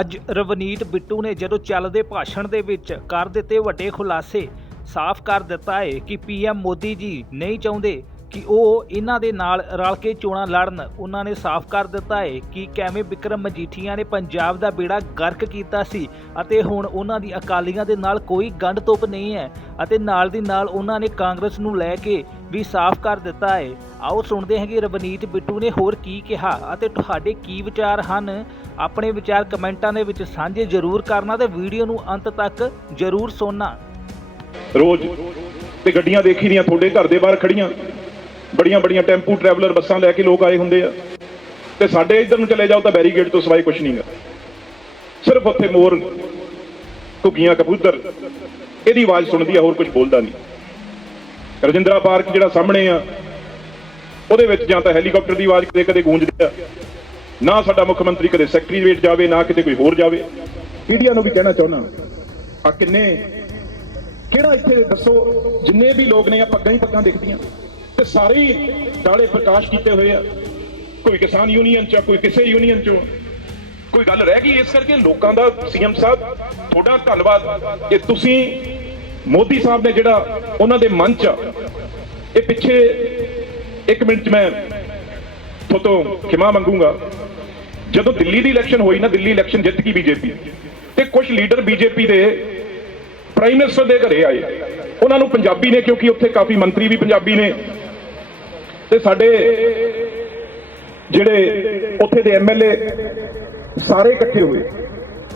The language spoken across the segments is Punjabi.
ਅੱਜ ਰਵਨੀਤ ਬਿੱਟੂ ਨੇ ਜਦੋਂ ਚੱਲਦੇ ਭਾਸ਼ਣ ਦੇ ਵਿੱਚ ਕਰ ਦਿੱਤੇ ਵੱਡੇ ਖੁਲਾਸੇ, ਸਾਫ਼ ਕਰ ਦਿੱਤਾ ਹੈ ਕਿ ਪੀਐਮ ਮੋਦੀ ਜੀ ਨਹੀਂ ਚਾਹੁੰਦੇ ਕਿ ਉਹ ਇਹਨਾਂ ਦੇ ਨਾਲ ਰਲ ਕੇ ਚੋਣਾਂ ਲੜਨ। ਉਹਨਾਂ ਨੇ ਸਾਫ਼ ਕਰ ਦਿੱਤਾ ਹੈ ਕਿ ਕਿਵੇਂ ਵਿਕਰਮ ਮਜੀਠੀਆ ਨੇ ਪੰਜਾਬ ਦਾ ਬੇੜਾ ਗਰਕ ਕੀਤਾ ਸੀ ਅਤੇ ਹੁਣ ਉਹਨਾਂ ਦੀ ਅਕਾਲੀਆਂ ਦੇ ਨਾਲ ਕੋਈ ਗੰਢ ਤੋਪ ਨਹੀਂ ਹੈ ਅਤੇ ਨਾਲ ਦੀ ਨਾਲ ਉਹਨਾਂ ਨੇ ਕਾਂਗਰਸ ਨੂੰ ਲੈ ਕੇ ਵੀ ਸਾਫ਼ ਕਰ ਦਿੱਤਾ ਹੈ ਆਓ ਸੁਣਦੇ ਹਾਂ ਕਿ ਰਵਨੀਤ ਬਿੱਟੂ ਨੇ ਹੋਰ ਕੀ ਕਿਹਾ ਅਤੇ ਤੁਹਾਡੇ ਕੀ ਵਿਚਾਰ ਹਨ? ਆਪਣੇ ਵਿਚਾਰ ਕਮੈਂਟਾਂ ਦੇ ਵਿੱਚ ਸਾਂਝੇ ਜ਼ਰੂਰ ਕਰਨਾ ਤੇ ਵੀਡੀਓ ਨੂੰ ਅੰਤ ਤੱਕ ਜ਼ਰੂਰ ਸੁਣਨਾ। ਰੋਜ਼ ਤੇ ਗੱਡੀਆਂ ਦੇਖੀ ਦੀਆਂ, ਤੁਹਾਡੇ ਘਰ ਦੇ ਬਾਹਰ ਖੜੀਆਂ ਬੜੀਆਂ ਬੜੀਆਂ ਟੈਂਪੂ ਟਰੈਵਲਰ ਬੱਸਾਂ ਲੈ ਕੇ ਲੋਕ ਆਏ ਹੁੰਦੇ ਆ। ਤੇ ਸਾਡੇ ਇੱਧਰ ਨੂੰ ਚਲੇ ਜਾਓ ਤਾਂ ਬੈਰੀਗੇਡ ਤੋਂ ਸਿਵਾਏ ਕੁਝ ਨਹੀਂਗਾ ਸਿਰਫ ਉੱਥੇ ਮੋਰ, ਘੁੱਗੀਆਂ, ਕਬੂਤਰ, ਇਹਦੀ ਆਵਾਜ਼ ਸੁਣਦੀ ਆ, ਹੋਰ ਕੁਝ ਬੋਲਦਾ ਨਹੀਂ। ਰਜਿੰਦਰਾ ਪਾਰਕ ਜਿਹੜਾ ਸਾਹਮਣੇ ਆ ਉਹਦੇ ਵਿੱਚ ਜਾਂ ਤਾਂ ਹੈਲੀਕਾਪਟਰ ਦੀ ਆਵਾਜ਼ ਕਦੇ ਕਦੇ ਗੂੰਜਦੀ ਆ। ਨਾ ਸਾਡਾ ਮੁੱਖ ਮੰਤਰੀ ਕਦੇ ਸੈਕਟਰੀਏਟ ਜਾਵੇ ਨਾ ਕਿਤੇ ਕੋਈ ਹੋਰ ਜਾਵੇ। ਮੀਡੀਆ ਨੂੰ ਵੀ ਕਹਿਣਾ ਚਾਹੁੰਦਾ ਆ ਕਿੰਨੇ ਕਿਹੜਾ ਇੱਥੇ ਦੱਸੋ ਜਿੰਨੇ ਵੀ ਲੋਕ ਨੇ ਆ ਪੱਗਾਂ ਹੀ ਪੱਗਾਂ ਦਿਖਦੀਆਂ। ਤੇ ਸਾਰੇ ਹੀ ਦਾੜੇ ਪ੍ਰਕਾਸ਼ ਕੀਤੇ ਹੋਏ ਆ। ਕੋਈ ਕਿਸਾਨ ਯੂਨੀਅਨ ਚ ਆ, ਕੋਈ ਕਿਸੇ ਯੂਨੀਅਨ ਚੋਂ। ਕੋਈ ਗੱਲ ਰਹਿ ਗਈ ਇਸ ਕਰਕੇ ਲੋਕਾਂ ਦਾ ਸੀਐਮ ਸਾਹਿਬ ਤੁਹਾਡਾ ਧੰਨਵਾਦ। ਕਿ ਤੁਸੀਂ ਮੋਦੀ ਸਾਹਿਬ ਨੇ ਜਿਹੜਾ ਉਹਨਾਂ ਦੇ ਮਨ ਚ ਆ, ਇਹ ਪਿੱਛੇ ਇੱਕ ਮਿੰਟ ਚ ਮੈਂ ਤੁਹਾਤੋਂ ਖਿਮਾ ਮੰਗੂੰਗਾ। ਜਦੋਂ ਦਿੱਲੀ ਦੀ ਇਲੈਕਸ਼ਨ ਹੋਈ ਨਾ ਦਿੱਲੀ ਇਲੈਕਸ਼ਨ ਜਿੱਤ ਗਈ ਬੀਜੇਪੀ। ਤੇ ਕੁਝ ਲੀਡਰ ਬੀਜੇਪੀ ਦੇ ਪ੍ਰਾਈਮ ਮਿਨਿਸਟਰ ਦੇ ਘਰੇ ਆਏ। ਉਹਨਾਂ ਨੂੰ ਪੰਜਾਬੀ ਨੇ ਕਿਉਂਕਿ ਉੱਥੇ ਕਾਫੀ ਮੰਤਰੀ ਵੀ ਪੰਜਾਬੀ ਨੇ। ਤੇ ਸਾਡੇ ਜਿਹੜੇ ਉੱਥੇ ਦੇ ਐਮਐਲਏ ਸਾਰੇ ਇਕੱਠੇ ਹੋਏ।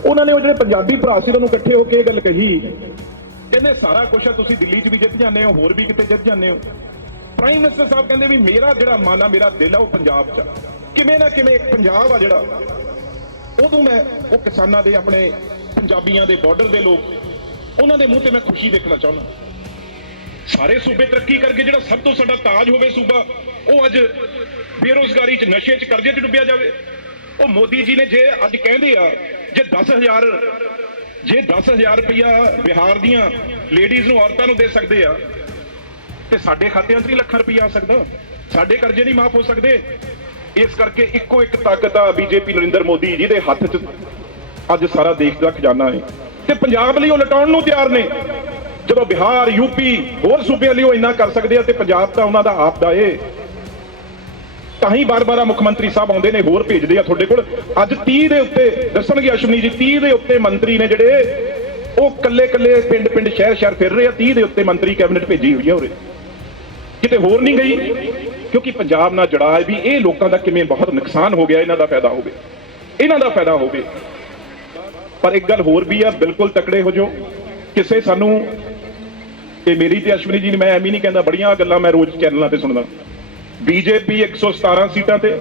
ਉਹਨਾਂ ਨੇ ਉਹ ਜਿਹੜੇ ਪੰਜਾਬੀ ਭਰਾ ਸੀ ਉਹਨਾਂ ਨੂੰ ਇਕੱਠੇ ਹੋ ਕੇ ਇਹ ਗੱਲ ਕਹੀ ਕਹਿੰਦੇ ਸਾਰਾ ਕੁਝ ਆ, ਤੁਸੀਂ ਦਿੱਲੀ 'ਚ ਵੀ ਜਿੱਤ ਜਾਂਦੇ ਹੋ, ਹੋਰ ਵੀ ਕਿਤੇ ਜਿੱਤ ਜਾਂਦੇ ਹੋ। ਪ੍ਰਾਈਮ ਮਿਨਿਸਟਰ ਸਾਹਿਬ ਕਹਿੰਦੇ ਵੀ ਮੇਰਾ ਜਿਹੜਾ ਮਨ ਆ, ਮੇਰਾ ਦਿਲ ਆ, ਉਹ ਪੰਜਾਬ 'ਚ ਆ। ਕਿਵੇਂ ਨਾ ਕਿਵੇਂ ਪੰਜਾਬ ਆ ਜਿਹੜਾ ਉਦੋਂ ਮੈਂ, ਉਹ ਕਿਸਾਨਾਂ ਦੇ ਆਪਣੇ ਪੰਜਾਬੀਆਂ ਦੇ ਬਾਰਡਰ ਦੇ ਲੋਕ, ਉਹਨਾਂ ਦੇ ਮੂੰਹ ਤੇ ਮੈਂ ਖੁਸ਼ੀ ਦੇਖਣਾ ਚਾਹੁੰਦਾ। ਸਾਰੇ ਸੂਬੇ ਤਰੱਕੀ ਕਰਕੇ ਜਿਹੜਾ ਸਭ ਤੋਂ ਸਾਡਾ ਤਾਜ ਹੋਵੇ ਸੂਬਾ, ਉਹ ਅੱਜ ਬੇਰੋਜ਼ਗਾਰੀ 'ਚ, ਨਸ਼ੇ 'ਚ, ਕਰਜ਼ੇ 'ਚ ਡੁੱਬਿਆ ਜਾਵੇ। ਉਹ ਮੋਦੀ ਜੀ ਨੇ ਜੇ ਅੱਜ ਕਹਿੰਦੇ ਆ, ਜੇ 10000 ਜੇ 10000 ਰੁਪਇਆ ਬਿਹਾਰ ਦੀਆਂ ਲੇਡੀਜ਼ ਨੂੰ ਔਰਤਾਂ ਨੂੰ ਦੇ ਸਕਦੇ ਆ, ਤੇ ਸਾਡੇ ਖਾਤਿਆਂ 'ਚ ਨਹੀਂ ਲੱਖਾਂ ਰੁਪਇਆ ਆ ਸਕਦਾ। ਸਾਡੇ ਕਰਜ਼ੇ ਨਹੀਂ ਮਾਫ ਹੋ ਸਕਦੇ। ਇਸ ਕਰਕੇ ਇੱਕੋ ਇੱਕ ਤਾਕਤ ਆ ਬੀਜੇਪੀ ਨਰਿੰਦਰ ਮੋਦੀ ਜਿਹਦੇ ਹੱਥ 'ਚ ਅੱਜ ਸਾਰਾ ਦੇਸ਼ ਦਾ ਖਜ਼ਾਨਾ ਹੈ। ਤੇ ਪੰਜਾਬ ਲਈ ਉਹ ਲਟਾਉਣ ਨੂੰ ਤਿਆਰ ਨੇ। ਜਦੋਂ ਬਿਹਾਰ ਯੂਪੀ ਹੋਰ ਸੂਬਿਆਂ ਲਈ ਉਹ ਇੰਨਾ ਕਰ ਸਕਦੇ ਆ, ਤੇ ਪੰਜਾਬ ਤਾਂ ਉਹਨਾਂ ਦਾ ਆਪ ਦਾ ਏ। ਤਾਂ ਹੀ ਬਾਰ-ਬਾਰ ਮੁੱਖ ਮੰਤਰੀ ਸਾਹਿਬ ਆਉਂਦੇ ਨੇ, ਹੋਰ ਭੇਜਦੇ ਆ ਤੁਹਾਡੇ ਕੋਲ। ਅੱਜ 30 ਦੇ ਉੱਤੇ ਦੱਸਣਗੇ ਅਸ਼ਵਨੀ ਜੀ 30 ਦੇ ਉੱਤੇ ਮੰਤਰੀ ਨੇ ਜਿਹੜੇ, ਉਹ ਕੱਲੇ-ਕੱਲੇ ਪਿੰਡ-ਪਿੰਡ, ਸ਼ਹਿਰ-ਸ਼ਹਿਰ ਫਿਰ ਰਹੇ ਆ। 30 ਦੇ ਉੱਤੇ ਮੰਤਰੀ ਕੈਬਨਿਟ ਭੇਜੀ ਹੋਈ ਆ ਉਰੇ। ਕਿਤੇ ਹੋਰ ਨਹੀਂ ਗਈ, ਕਿਉਂਕਿ ਪੰਜਾਬ ਨਾਲ ਜੜਾ ਹੈ ਵੀ ਇਹ ਲੋਕਾਂ ਦਾ ਕਿਵੇਂ ਬਹੁਤ ਨੁਕਸਾਨ ਹੋ ਗਿਆ, ਇਹਨਾਂ ਦਾ ਫਾਇਦਾ ਹੋਵੇ। ਇਹਨਾਂ ਦਾ ਫਾਇਦਾ ਹੋਵੇ। ਪਰ ਇੱਕ ਗੱਲ ਹੋਰ ਵੀ ਆ, ਬਿਲਕੁਲ ਤਕੜੇ ਹੋ ਜਾਓ। ਕਿਸੇ ਸਾਨੂੰ ਤੇ ਮੇਰੀ ਤੇ ਅਸ਼ਵਨੀ ਜੀ ਨੇ, ਮੈਂ ਐਵੇਂ ਨਹੀਂ ਕਹਿੰਦਾ, ਬੜੀਆਂ ਗੱਲਾਂ ਮੈਂ ਰੋਜ਼ ਚੈਨਲਾਂ ਤੇ ਸੁਣਦਾ। ਬੀਜੇਪੀ 117 ਸੀਟਾਂ ਤੇ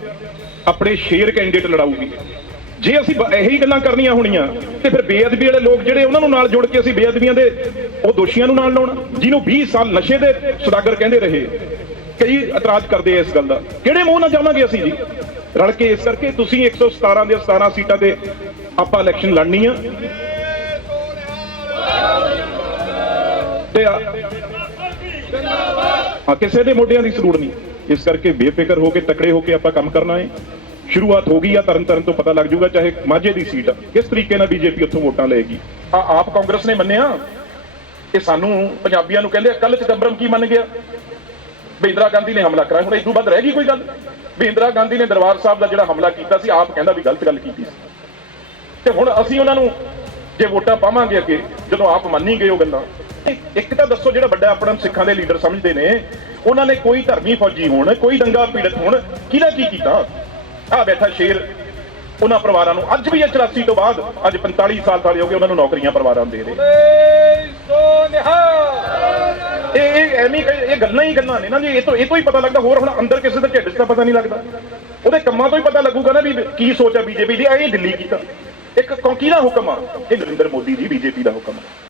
ਆਪਣੇ ਸ਼ੇਰ ਕੈਂਡੀਡੇਟ ਲੜਾਊਗੀ। ਜੇ ਅਸੀਂ ਇਹੀ ਗੱਲਾਂ ਕਰਨੀਆਂ ਹੋਣੀਆਂ, ਤੇ ਫਿਰ ਬੇਅਦਬੀ ਵਾਲੇ ਲੋਕ ਜਿਹੜੇ ਉਹਨਾਂ ਨੂੰ ਨਾਲ ਜੋੜ ਕੇ ਅਸੀਂ ਬੇਅਦਬੀਆਂ ਦੇ ਉਹ ਦੋਸ਼ੀਆਂ ਨੂੰ ਨਾਲ ਲਾਉਣਾ, ਜਿਹਨੂੰ 20 ਸਾਲ ਨਸ਼ੇ ਦੇ ਸੁਦਾਗਰ ਕਹਿੰਦੇ ਰਹੇ, ਕਈ ਇਤਰਾਜ਼ ਕਰਦੇ ਆ ਇਸ ਗੱਲ ਦਾ। ਕਿਹੜੇ ਮੂੰਹ ਨਾਲ ਜਾਵਾਂਗੇ ਅਸੀਂ ਜੀ? ਰਲ ਕੇ ਇਸ ਕਰਕੇ ਤੁਸੀਂ 117 ਦੇ 17 ਸੀਟਾਂ ਤੇ ਆਪਾਂ ਇਲੈਕਸ਼ਨ ਲੜਨੀ ਆ। ਤੇ ਆ ਕਿਸੇ ਦੇ ਮੋਢਿਆਂ ਦੀ ਜ਼ਰੂਰ ਨਹੀਂ। ਇਸ ਕਰਕੇ ਬੇਫਿਕਰ ਹੋ ਕੇ, ਤਕੜੇ ਹੋ ਕੇ ਆਪਾਂ ਕੰਮ ਕਰਨਾ ਹੈ। ਸ਼ੁਰੂਆਤ ਹੋ ਗਈ ਆ ਤਰਨ ਤਰਨ ਤੋਂ ਪਤਾ ਲੱਗ ਜਾਊਗਾ ਚਾਹੇ ਮਾਝੇ ਦੀ ਸੀਟ ਆ। ਕਿਸ ਤਰੀਕੇ ਨਾਲ ਬੀਜੇਪੀ ਉੱਥੋਂ ਵੋਟਾਂ ਲਏਗੀ? ਆ ਆਪ ਕਾਂਗਰਸ ਨੇ ਮੰਨਿਆ ਕਿ ਸਾਨੂੰ ਪੰਜਾਬੀਆਂ ਨੂੰ ਕਹਿੰਦੇ ਕੱਲ ਚਿਦੰਬਰਮ ਕੀ ਮੰਨ ਗਿਆ? ਵੀ ਇੰਦਰਾ ਗਾਂਧੀ ਨੇ ਹਮਲਾ ਕਰਾਇਆ, ਹੁਣ ਤੋਂ ਬਾਅਦ ਰਹਿ ਗਈ ਕੋਈ ਗੱਲ? ਵੀ ਇੰਦਰਾ ਗਾਂਧੀ ਨੇ ਦਰਬਾਰ ਸਾਹਿਬ ਦਾ ਜਿਹੜਾ ਹਮਲਾ ਕੀਤਾ ਸੀ, ਆਪ ਕਹਿੰਦਾ ਵੀ ਗਲਤ ਗੱਲ ਕੀਤੀ ਸੀ। ਤੇ ਹੁਣ ਅਸੀਂ ਉਹਨਾਂ ਨੂੰ ਜੇ ਵੋਟਾਂ ਪਾਵਾਂਗੇ ਅੱਗੇ, ਜਦੋਂ ਆਪ ਮੰਨੀ ਗਏ ਉਹ ਗੱਲਾਂ ਇੱਕ- ਤਾਂ ਦੱਸੋ ਜਿਹੜਾ ਵੱਡਾ ਆਪਣਾ ਸਿੱਖਾਂ ਦੇ ਲੀਡਰ ਸਮਝਦੇ ਨੇ, ਉਹਨਾਂ ਨੇ ਕੋਈ ਧਰਮੀ ਫੌਜੀ ਹੋਣ, ਕੋਈ ਦੰਗਾ ਪੀੜਤ ਹੋਣ, ਕਿਹਦਾ ਕੀ ਕੀਤਾ? ਆ ਬੈਠਾ ਸ਼ੇਰ, ਉਹਨਾਂ ਪਰਿਵਾਰਾਂ ਨੂੰ। ਅੱਜ ਵੀ 84 ਤੋਂ ਬਾਅਦ, ਅੱਜ 45 ਸਾਲ ਸਾਲੇ ਹੋ ਗਏ, ਉਹਨਾਂ ਨੂੰ ਨੌਕਰੀਆਂ ਪਰਿਵਾਰਾਂ ਦੇ ਰਹੇ। ਇਹ ਐਵੇਂ ਇਹ ਗੱਲਾਂ ਹੀ ਗੱਲਾਂ ਨੇ ਨਾ ਜੀ। ਇਹ ਤੋਂ ਇਹ ਤੋਂ ਹੀ ਪਤਾ ਲੱਗਦਾ, ਹੋਰ ਹੁਣ ਅੰਦਰ ਕਿਸੇ ਦੇ ਢਿੱਡ 'ਚ ਤਾਂ ਪਤਾ ਨਹੀਂ ਲੱਗਦਾ। ਉਹਦੇ ਕੰਮਾਂ ਤੋਂ ਹੀ ਪਤਾ ਲੱਗੂਗਾ ਨਾ ਵੀ ਕੀ ਸੋਚ ਆ ਬੀਜੇਪੀ ਦੀ ਇਹ ਦਿੱਲੀ ਕੀਤਾ। ਇੱਕ ਕੌਂ- ਕਿਹਦਾ ਹੁਕਮ ਆ? ਇਹ ਨਰਿੰਦਰ ਮੋਦੀ ਜੀ ਬੀਜੇਪੀ ਦਾ ਹੁਕਮ ਆ।